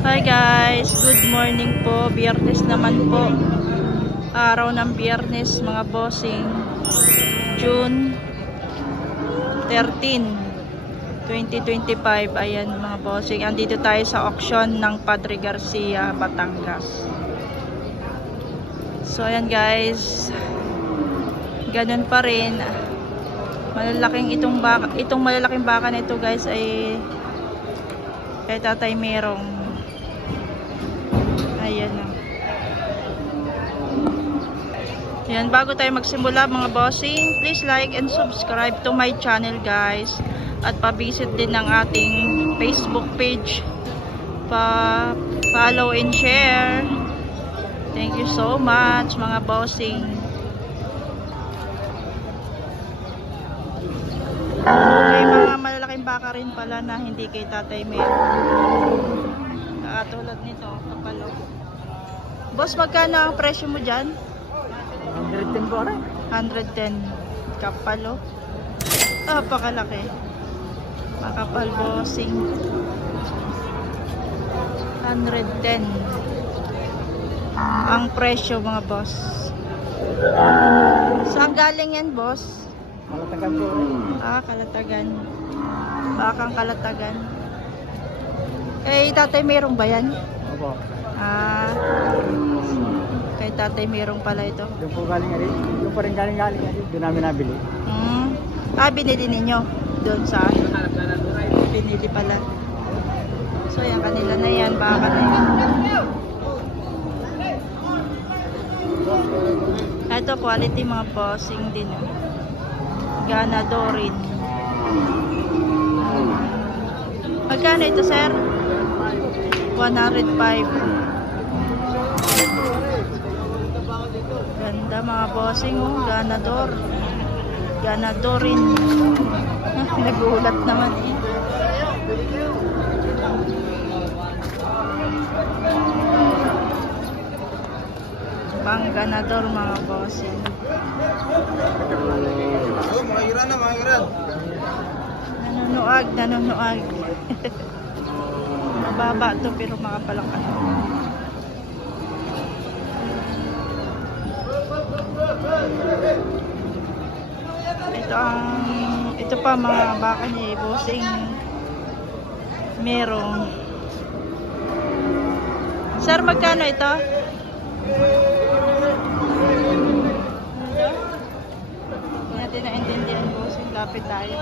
Hi guys, good morning po. Biyernes naman po. Araw ng Biyernes mga bossing. June 13, 2025. Ayan mga bossing. Andito tayo sa auction ng Padre Garcia, Batangas. So ayan guys. Ganun pa rin. Itong malalaking baka na ito guys ay kay Tatay Merong. Ayan o. Ayan, bago tayo magsimula mga bossing, please like and subscribe to my channel guys. At pa-visit din ng ating Facebook page. Pa-follow and share. Thank you so much mga bossing. May mga malalaking baka rin pala na hindi kay Tatay Merong. Katulad nito, kapalo. Boss, magkano ang presyo mo dyan? 110 po rin. 110. Kapalo. Pakalaki. Makapal bossing. 110. Ang presyo mga boss. Saan galing yan boss? Kalatagan po rin. Kalatagan. Bakang Kalatagan. Tatay Merong ba yan? Opo. Kay Tatay Merong pala ito. Doon po galing rin. Doon pa rin galing. Doon namin nabili. Binili ninyo. Doon sa binili pala. So yan, kanila na yan. Baka na yan. Ito quality mga bossing din. Ganadorin. Magkano ito sir? 105. Ganda mga bossing, Ganadorin. Nagulat naman eh. Pang ganador mga bossing. Mangiran. Nanunuag. Mababa to pero makapalakas. Ito pa mga baka niya bossing Merong. Sir, magkano ito? Hindi natin naintindihan bossing, lapit tayo.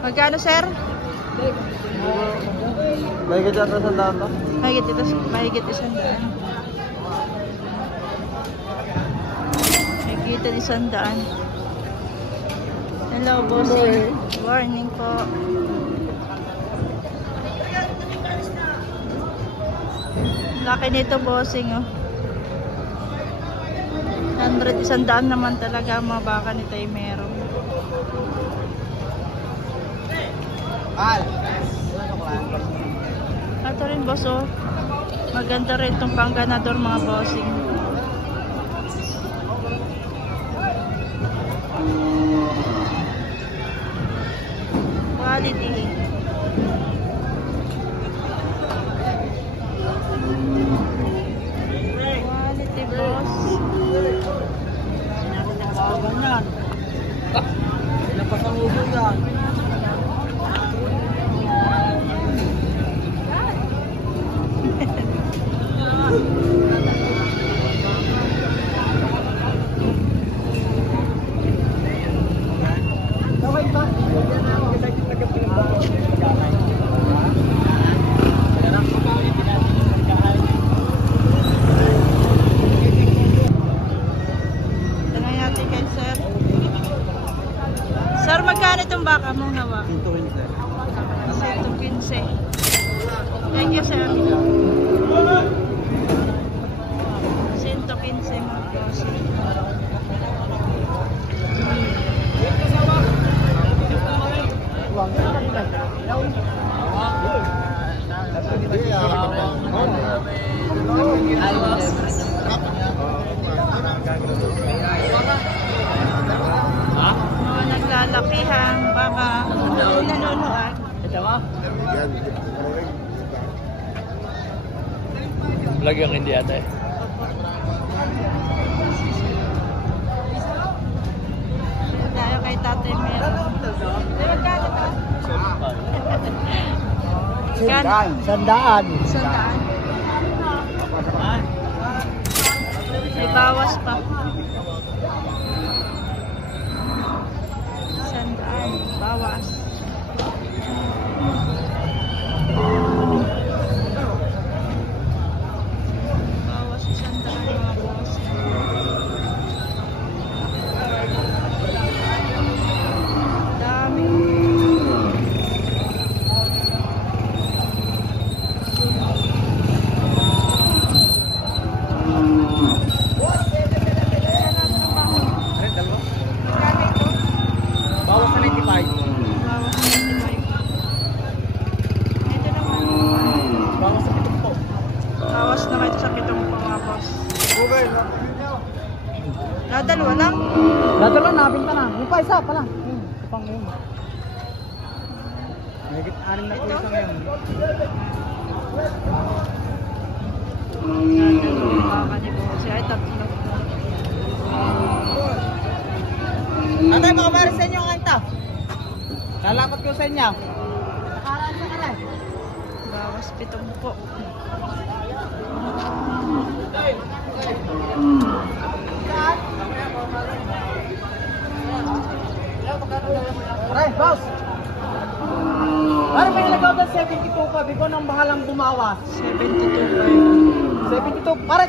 Magkano sir? Mahigit yata sa data. Mahigit isang daan. Mahigit isang daan. Hello bossing. Warning po. Laki nito bossing oh. 100 isang daan naman talaga mga baka ni Tatay Merong. Ito rin boss oh. Maganda rin itong pangganador mga bossing. Quality. Quality boss. Ganyan. Napakahubo yan. Vlog yung hindi ate. Tayo kay Tatay Mel. Sandaan. Sandaan. May bawas pa. Sandaan. Bawas. Bawas sa sandaan mga boss. Dami. Bawas sa 95. Bawas sa 95. Ito naman. Bawas sa 7 po. Bawas naman ito sa 7 mga boss. Google. Nadalawa lang. Dadalo na, binta na. Yung pa isa pa lang. Kapang yun. Mahigit 6 na po isa ngayon. Nadalawa baka ni boss. Ay, tatlo. Atay, makabari sa inyo ang kanta. Lalakot ko sa inyo. Nakaraan sa karay. Bawas 7 po. Aray, boss. Para may nagaw ng 72 pa, bigo nang bahalang bumawas. 72. 72, pare.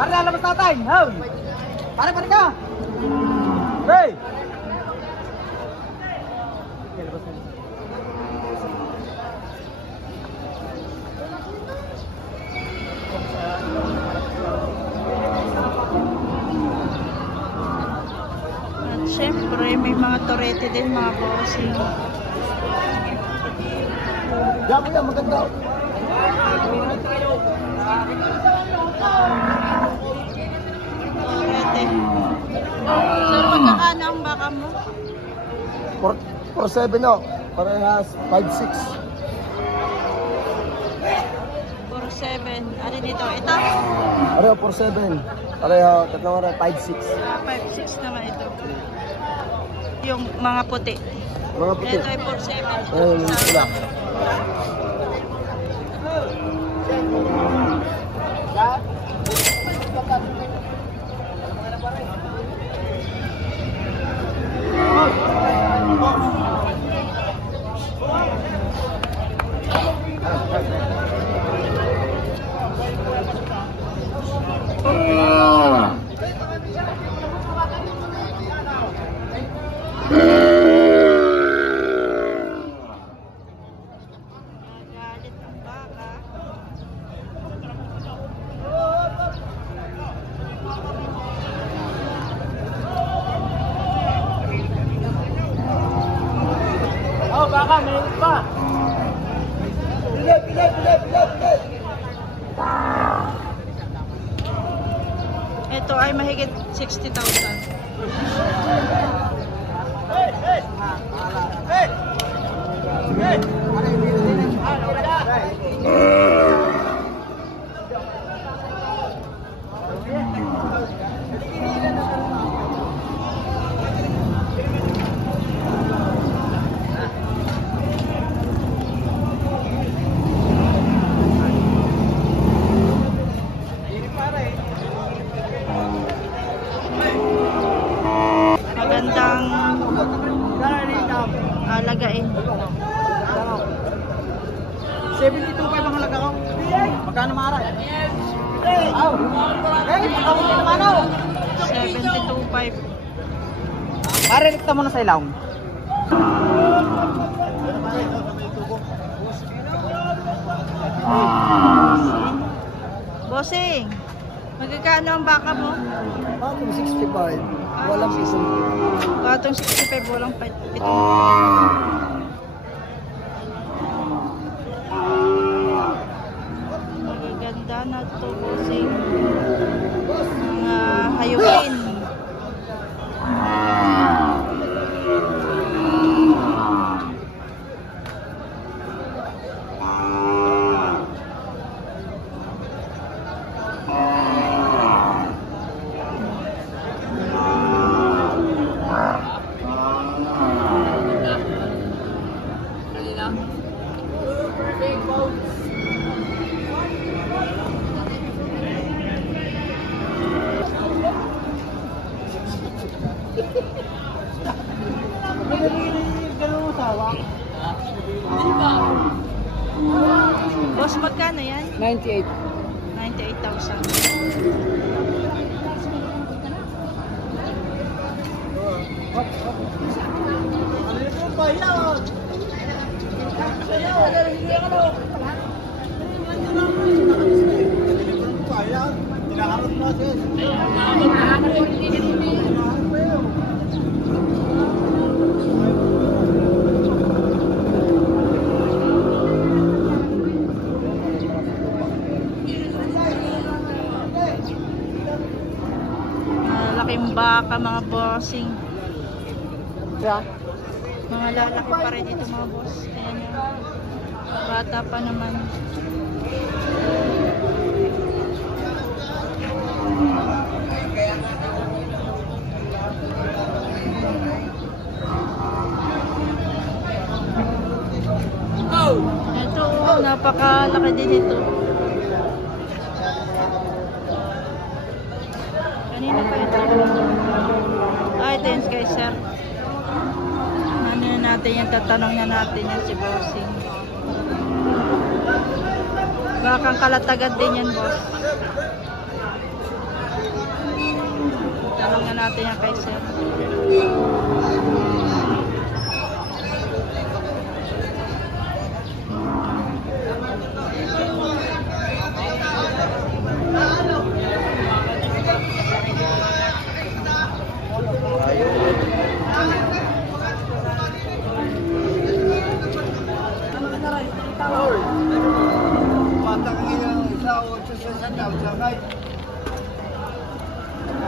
Pare, lalabas tatay. Hoy. Pare ka. Hey. At syempre, may mga torete din mga bossing. Diyan mo yan, maganda. Torete. Sir, magkakano ang baka mo? 4-7 no. Parehas 5-6. 4-7. Ano dito? Ito? Pareho 4-7. Pareho, tatlong oras, 5-6. 5-6 naman ito. Yung mga puti. Mga puti. Ito ay 4-7. Ayun, sila. Nagalit ang baka. Oh, baka may pa. Pilay. Ito ay mahigit 60,000. Magandang alagain. 72 kayo bang halaga ko? Magkano maaray? Aw. Ako din naman ako. 72.5. Pare, rekta mo na sa ilaw. Bossing, magkakano ang baka mo? Patong 65. Walang season. Patong 65, walang pito. Magaganda na to, bossing. Mga hayupin. Boss, magkano yan? 98. 98,000. Malaking baka mga bossing. Mga lalaki pa rin dito mga boss. Ayan yung bata pa naman. Ito, napakalaki din ito. Kanina pa ito. Ito yun kay sir. Ano na natin yan, tatanong na natin yan si bossing. Bakang kalatagan din yan, boss. Tanong na natin yan kay sir.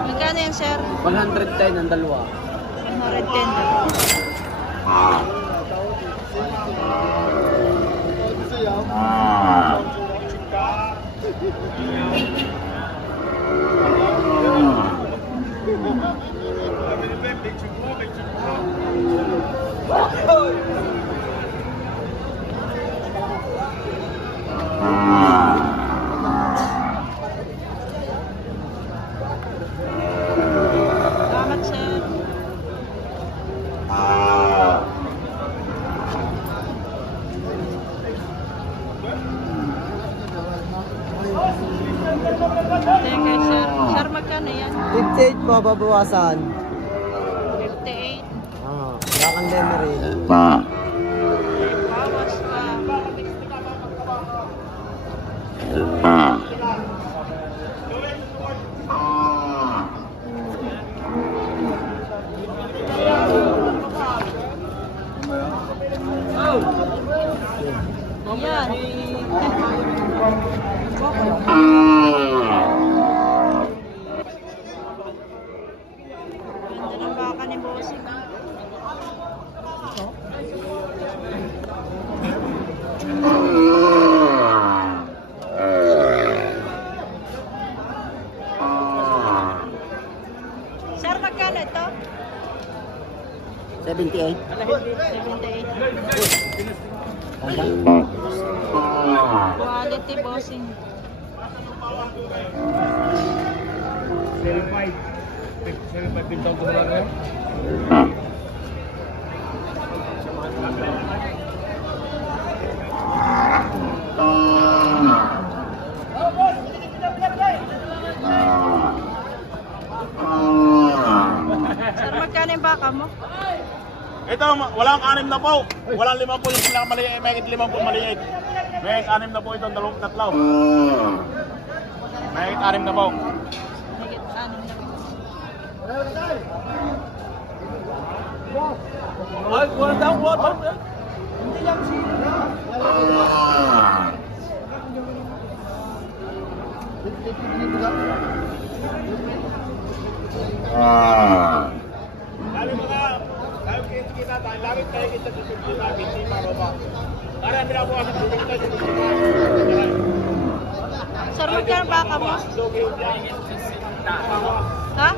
Magkano yan, sir? 110 ang dalawa. 110 na. Salamat, sir. Teka, sir. Sir, magkano yan? 58 po, babawasan. 58. Wala kang lemery. Bawas pa. Yan. Ganda ng baka ni bossing. Sir, magkano ito? 78. 78. Quality bossing. 75. 75 bintang ko lang yan. Sir, magkano yung baka mo? Ito, walang 6 na po. Walang 5 po yung pinakamaliit. May 5 po maliit. May 6 na po itong tatlo. May 6 na po. Higit 6 na. Ay, wala daw. Hindi lang siya. Lalo mga, tayo kita tayo. Langit tayo kita sa sumpi namin. Hindi mababa. Para pinabukas ang sumpi tayo. Sir, magkano baka mo? Ha?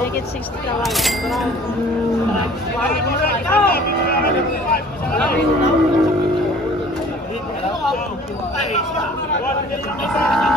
Higit 60 ka lang. Ay, wala na yung isa.